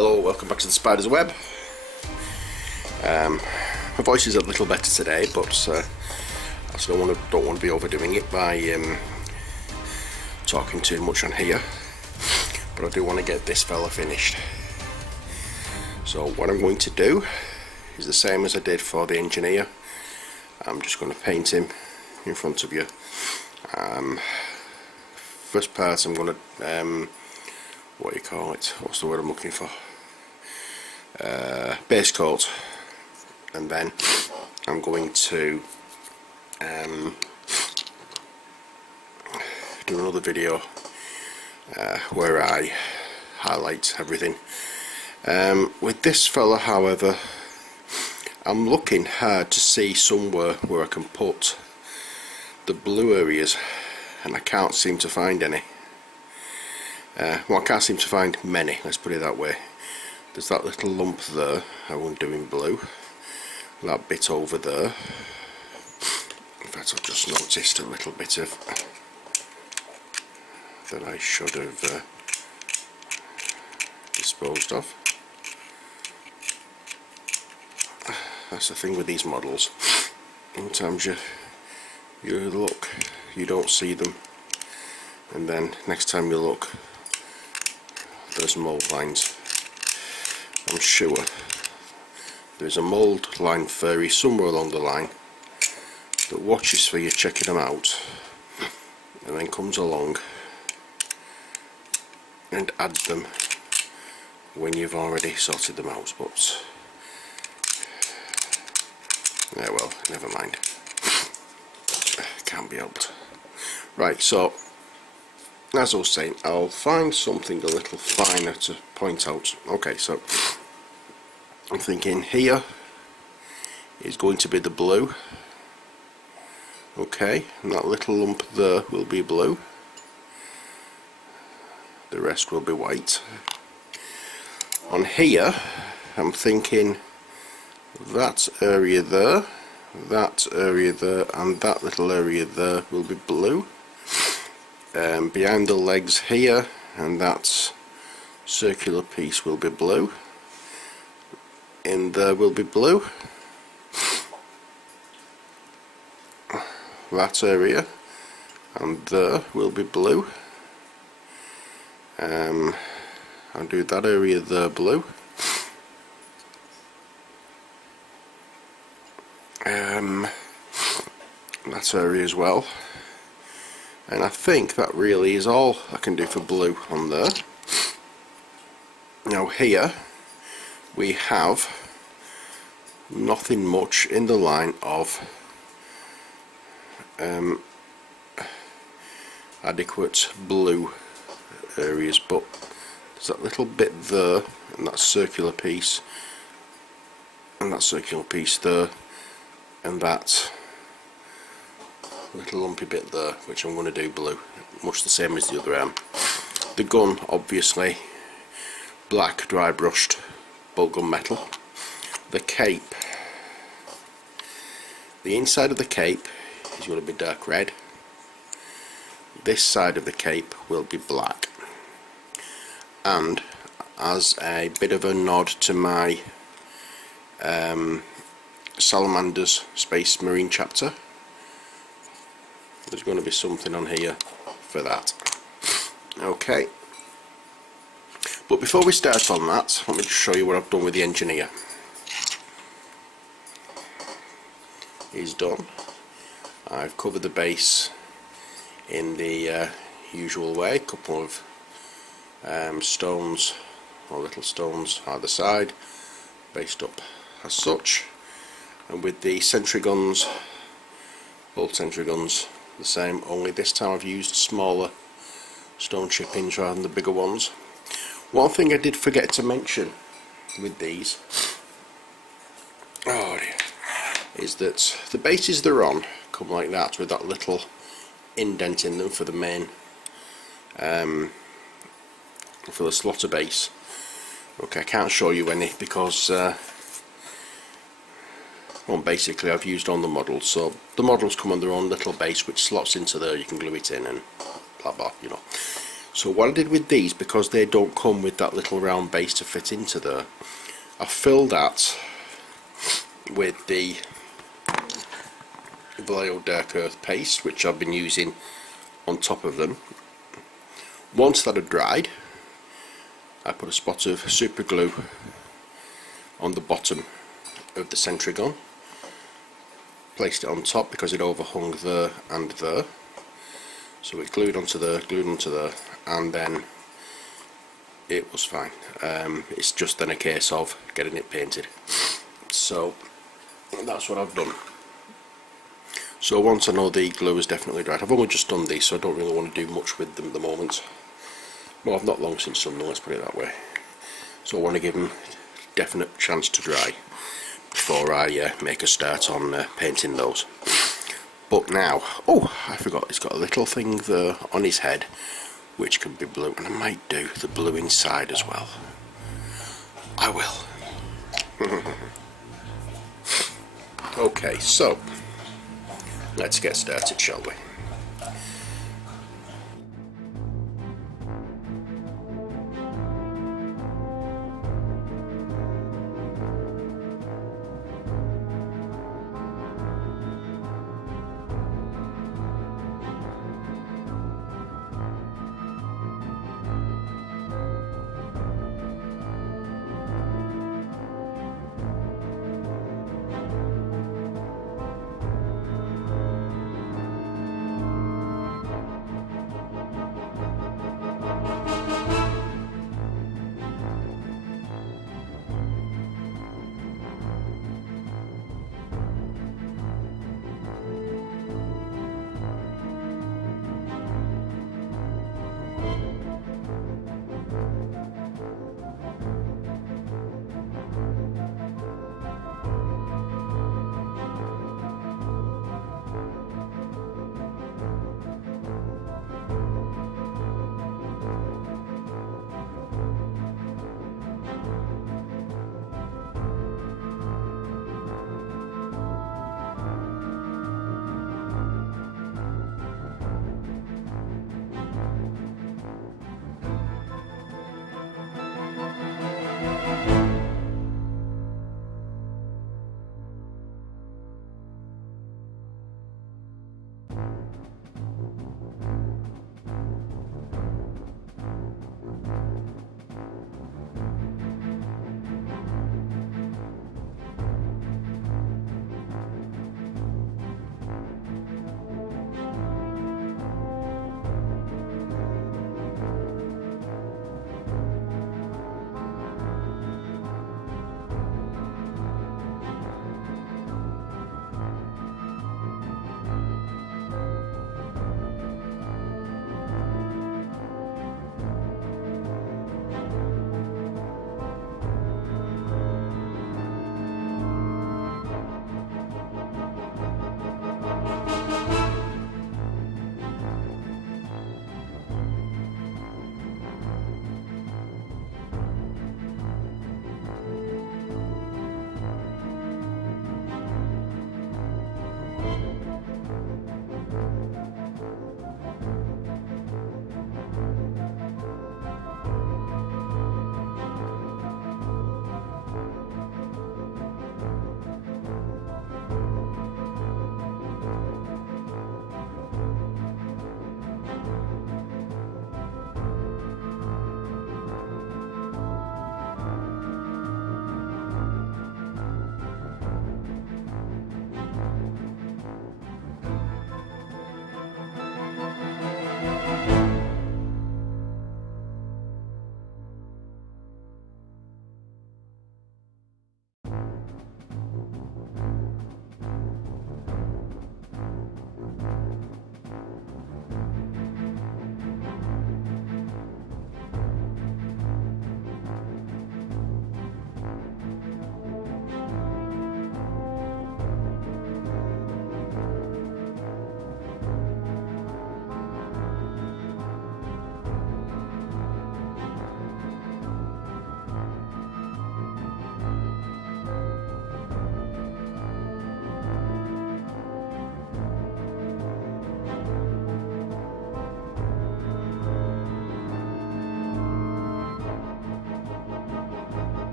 Hello, welcome back to the Spider's Web. My voice is a little better today, but I still don't want to be overdoing it by talking too much on here. But I do want to get this fella finished. So what I'm going to do is the same as I did for the engineer. I'm just going to paint him in front of you. First part I'm going to what do you call it? What's the word I'm looking for? Base coat, and then I'm going to do another video where I highlight everything. With this fella, however, I'm looking hard to see somewhere where I can put the blue areas, and I can't seem to find any. Well, I can't seem to find many, let's put it that way. There's that little lump there I want to do in blue, that bit over there. In fact, I've just noticed a little bit of that I should have disposed of. That's the thing with these models, sometimes you look, you don't see them, and then next time you look, there's mould lines. I'm sure there's a mould line fairy somewhere along the line that watches for you checking them out and then comes along and adds them when you've already sorted them out. But yeah, well, never mind, can't be helped. Right, so as I was saying, I'll find something a little finer to point out. Okay, so I'm thinking here is going to be the blue. Okay, and that little lump there will be blue. The rest will be white. On here, I'm thinking that area there, that area there, and that little area there will be blue. Behind the legs here, and that circular piece will be blue. In there will be blue. That area and there will be blue. I'll do that area there blue. That area as well. And I think that really is all I can do for blue on there. Now here we have nothing much in the line of adequate blue areas, but there's that little bit there, and that circular piece, and that circular piece there, and that little lumpy bit there, which I'm going to do blue, much the same as the other arm. The gun, obviously black dry brushed bolt gun metal. The cape, the inside of the cape is going to be dark red. This side of the cape will be black. And as a bit of a nod to my Salamanders Space Marine chapter, there's going to be something on here for that. Okay, but before we start on that, let me just show you what I've done with the engineer. He's done. I've covered the base in the usual way, a couple of stones, or little stones either side, based up as such, and with the sentry guns, both sentry guns, the same, only this time I've used smaller stone chippings rather than the bigger ones. One thing I did forget to mention with these, oh dear, is that the bases they're on come like that, with that little indent in them for the main, for the slaughter base. Okay, I can't show you any because well, basically I've used on the models, so the models come on their own little base which slots into there, you can glue it in and blah blah, you know. So what I did with these, because they don't come with that little round base to fit into there, I filled that with the Vallejo Dark Earth paste, which I've been using on top of them. Once that had dried, I put a spot of super glue on the bottom of the sentry gun, placed it on top because it overhung there and there, so it glued onto there, and then it was fine. It's just then a case of getting it painted. So that's what I've done. So once I know the glue is definitely dried, I've only just done these, so I don't really want to do much with them at the moment. Well, I've not long since done them, let's put it that way. So I want to give them a definite chance to dry before I make a start on painting those. But now, oh, I forgot, he's got a little thing there on his head which can be blue, and I might do the blue inside as well. I will. Okay, so let's get started, shall we?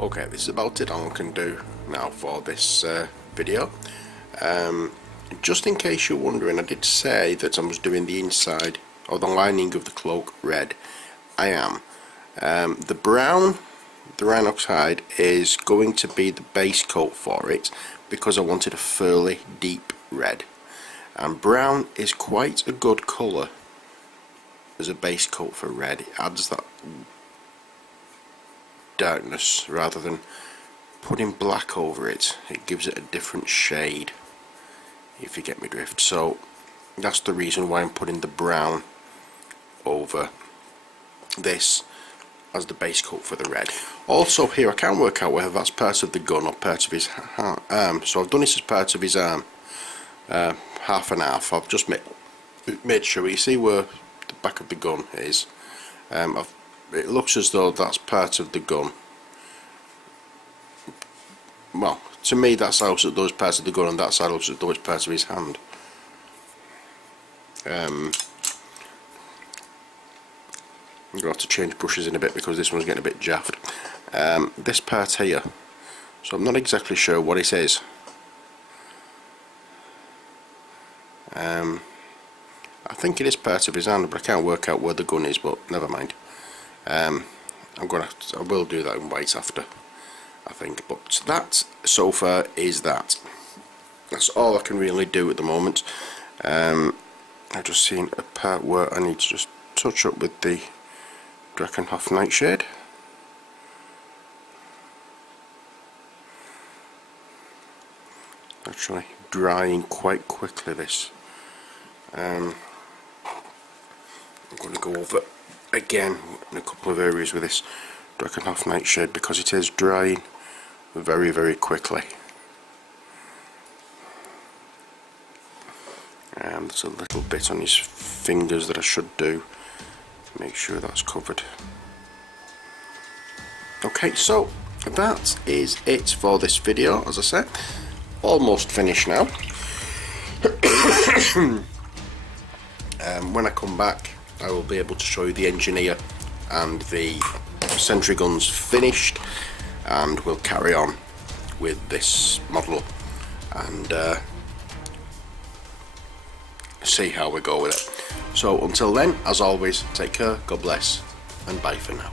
Okay, this is about it all I can do now for this video. Just in case you're wondering, I did say that I was doing the inside or the lining of the cloak red. I am. The brown, the Rhinox hide, is going to be the base coat for it because I wanted a fairly deep red, and brown is quite a good colour as a base coat for red. It adds that darkness rather than putting black over it. It gives it a different shade, if you get me drift. So that's the reason why I'm putting the brown over this as the base coat for the red. Also here I can't work out whether that's part of the gun or part of his arm, so I've done this as part of his arm, half and half. I've just made sure you see where the back of the gun is. It looks as though that's part of the gun. Well, to me that side looks as though it's part of the gun, and that side looks as though it's part of his hand. I'm going to have to change brushes in a bit because this one's getting a bit jaffed. This part here, so I'm not exactly sure what it is. I think it is part of his hand, but I can't work out where the gun is, but never mind. I will do that in white after, I think. But that so far is that. That's all I can really do at the moment. I've just seen a part where I need to just touch up with the Drakenhof Nightshade. Actually drying quite quickly, this. I'm going to go over again in a couple of areas with this Drakenhof Nightshade because it is drying very, very quickly. There's a little bit on his fingers that I should do. Make sure that's covered. Okay, so that is it for this video. As I said, almost finished now. When I come back, I will be able to show you the Engineer and the Sentry guns finished, and we'll carry on with this model and see how we go with it. So until then, as always, take care, God bless, and bye for now.